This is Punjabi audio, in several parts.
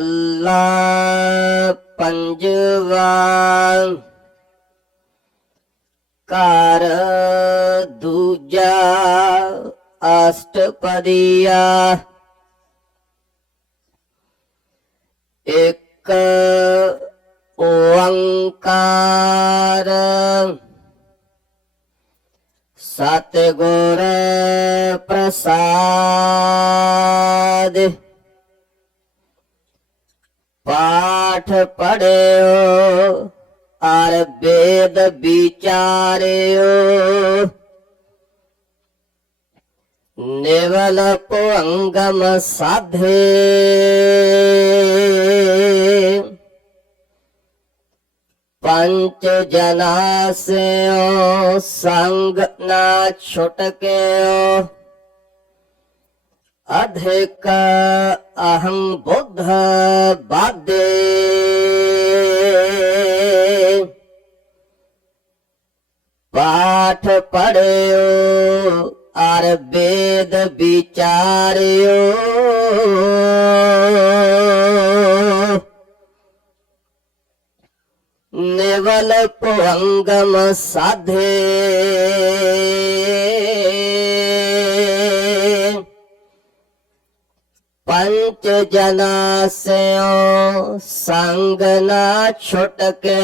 ਮਹੱਲਾ ਪੰਜਵਾ ਕਰ ਦੂਜਾ ਅਸ਼ਟਪਦੀਆ ਇੱਕ ਓੰਕਾਰ ਸਤਿਗੁਰ ਪ੍ਰਸਾਦਿ ਪਾਠ ਪੜਿਓ ਅਰ ਵੇਦ ਵਿਚਾਰਿਓ ਨਿਵਲ ਕੋ ਅੰਗਮ ਸਾਧੇ ਪੰਚ ਜਨਾ ਸਿਓ ਸੰਗ ਨਾ ਛੁਟਕਿਓ अधेक अहं बुद्ध बादे पाठ पढ़ियो अर वेद विचारियो निवल पुअंगम साधे ਪੰਚ ਜਨਾ ਸਿਓ ਸੰਗ ਨਾ ਛੁਟਕਿਓ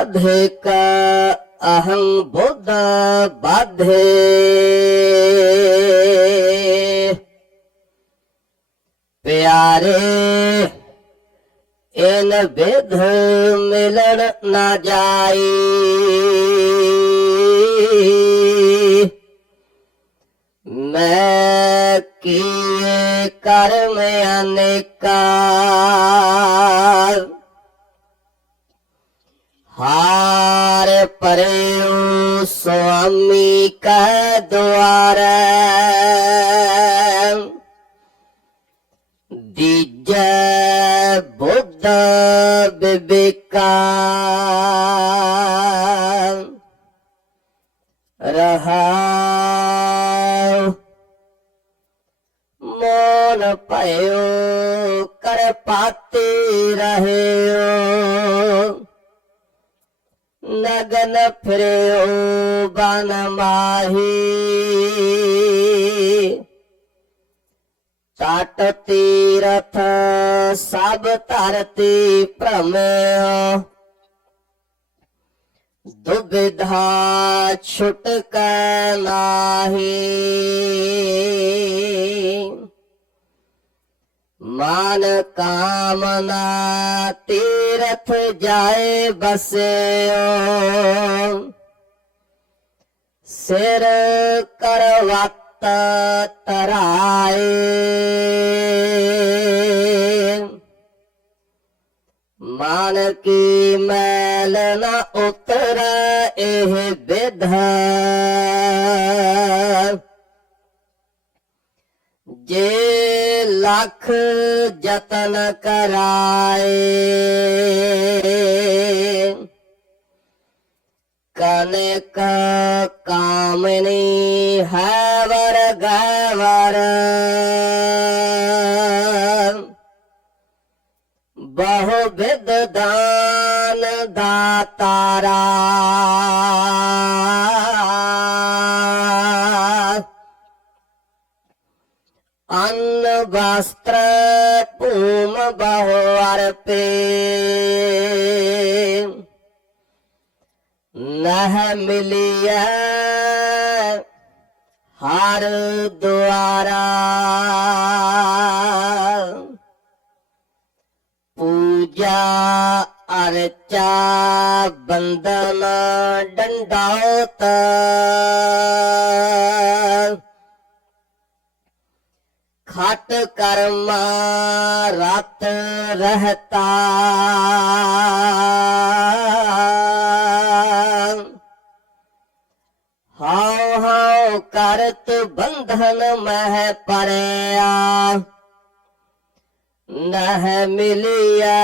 ਅਧਿਕ ਅਹੰ ਬੁੱਧ ਬਾਧੇ ਪਿਆਰੇ ਇਨ ਵਿਧ ਮਿਲਣ ਨਾ ਜਾਈ ਮੈਂ ਕੀਏ ਕਰਮ ਅਨੇਕਾ ਹਾਰ ਪਰਿਉ ਸੁਆਮੀ ਕਾ ਦੁਆਰੇ ਦੀਜੈ ਬੁੱਧ ਬਿਬਿਕਾ ਫਿਰਿਓ ਬਨ ਮਾਹੀ ਸਤ ਤੀਰਥ ਸਭ ਧਰਤੀ ਭ੍ਰਮਿਓ ਦੁਬਿਧਾ ਛੁਟਕੈ ਲਾਹੀ ਮਨ ਕਾਮਨਾ ਤੀਰਥ ਜਾਏ ਬਸਿਓ ਸਿਰ ਕਰਵਤ ਤਰਾਏ ਮਨ ਕੀ ਮੈਲ ਨ ਉਤਰੈ ਇਹ ਵਿਧਾ ਜੇ ਲੱਖ ਜਤਨ ਕਰਾਏ ਕਨਕ ਕਾਮਨੀ ਹੈ ਵਰ ਗਵਰ ਬਹੁ ਵਿਦ ਦਾਨ ਦਾਤਾਰਾ ਅੰਨ ਵਸਤਰ ਭੂਮ ਬਹੁ ਅਰਪੇ ਨਹ ਮਿਲਿਆ ਹਰ ਦੁਆਰਾ ਪੂਜਾ ਅਰਚਾ ਬੰਦਨ ਡੰਡਾਉਤ ਖਟ ਕਰਮ ਰਤ ਰਹਤਾ ਹਾਉ ਹਾਉ ਕਰਤ ਬੰਧਨ ਮਹਿ ਪਰਿਆ ਨਹ ਮਿਲਿਆ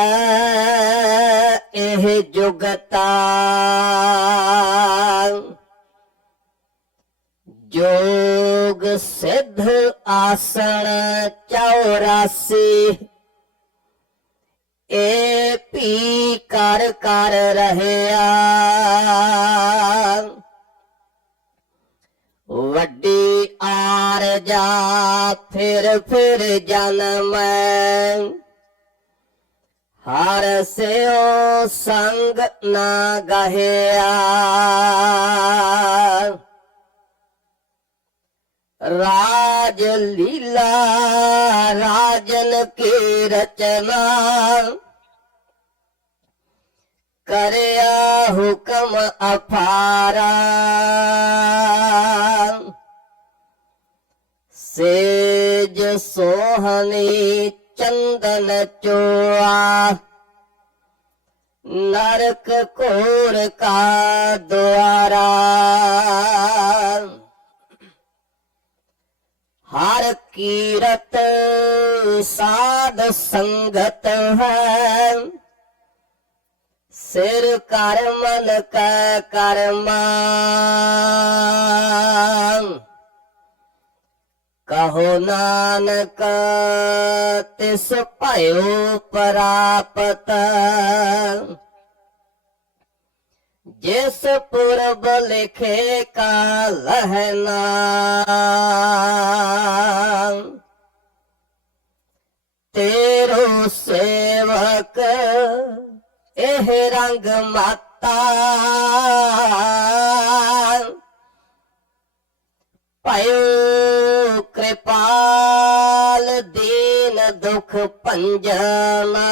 ਇਹ ਜੁਗਤਾ ਜੋਗ ਸਿੱਧ ਆਸਣ 84 ਏ ਪੀ ਕਰ ਕਰ ਰਹਿਆ ਵੱਡੀ ਆਰ ਜਾ ਫਿਰ ਫਿਰ ਜਨਮ ਹਰ ਸਿਓ ਸੰਗ ਨਾ ਗਹਿਆ ਰਾਜ ਲੀਲਾ ਰਾਜਨ ਕੀ ਰਚਨਾ ਕਰਿਆ ਹੁਕਮ ਅਪਾਰਾ ਸੇਜ ਸੋਹਣੀ ਚੰਦਨ ਚੋਆ ਨਰਕ ਕੋਰ ਕਾ ਦੁਆਰਾ ਹਰ ਕੀਰਤ ਸਾਧ ਸੰਗਤ ਹੈ ਸਿਰ ਕਰ ਮਨ ਕਾ ਕਰਮਾ ਕਹੋ ਨਾਨਕ ਤਿਸ ਭਇਓ ਪ੍ਰਾਪਤ ਜਿਸ ਪੁਰਬ ਲਿਖੇ ਕਾ ਲਹਿਨਾ ਤੇਰੋ ਸੇਵਕ ਇਹ ਰੰਗ ਮਾਤਾ ਭਇਓ ਕਿਰਪਾਲ ਦੀਨ ਦੁਖ ਭੰਜਨਾ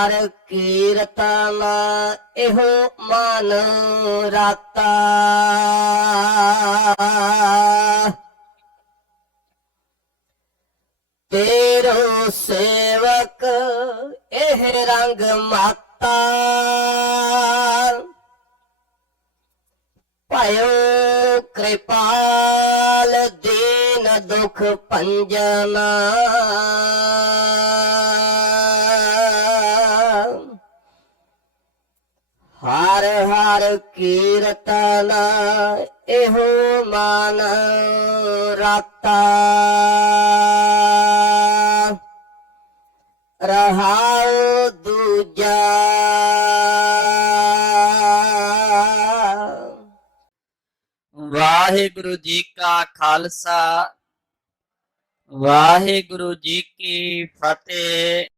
ਕਰ ਕੀਰਤਨ ਇਹੋ ਮਨ ਰਾਤਾ ਤੇਰੋ ਸੇਵਕ ਇਹ ਰੰਗ ਮਾਤਾ ਭਇਓ ਕਿਰਪਾਲ ਦੀਨ ਦੁਖ ਪੰਜਨਾ ਹਰ ਹਰ ਕੀਰਤਨ ਇਹੋ ਮਨ ਰਤਾ ਰਹਾਉ ਦੂਜਾ ਵਾਹਿਗੁਰੂ ਜੀ ਕਾ ਖਾਲਸਾ ਵਾਹਿਗੁਰੂ ਜੀ ਕੀ ਫਤਿਹ